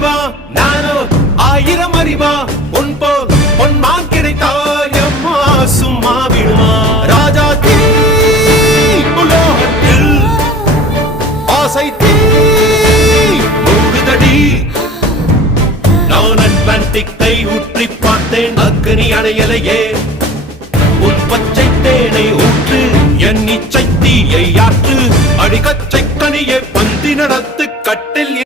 அறிவா நானோ 1000 அறிவா உன் போல் பொன்மான் கிடைத்தாயம்மா சும்மா விடுமா ராஜா தீ உலோகத்தில் ஆசை தீ மூடுதடி நான் அட்லாண்டிக்கை ஊற்றி பார்த்தேன் அக்னி அணையலையே உன் பச்சை தேனை ஊற்று என் இச்சை தீயை ஆற்று அடிக்கச்சை கனியை பந்தி நடத்து கட்டில்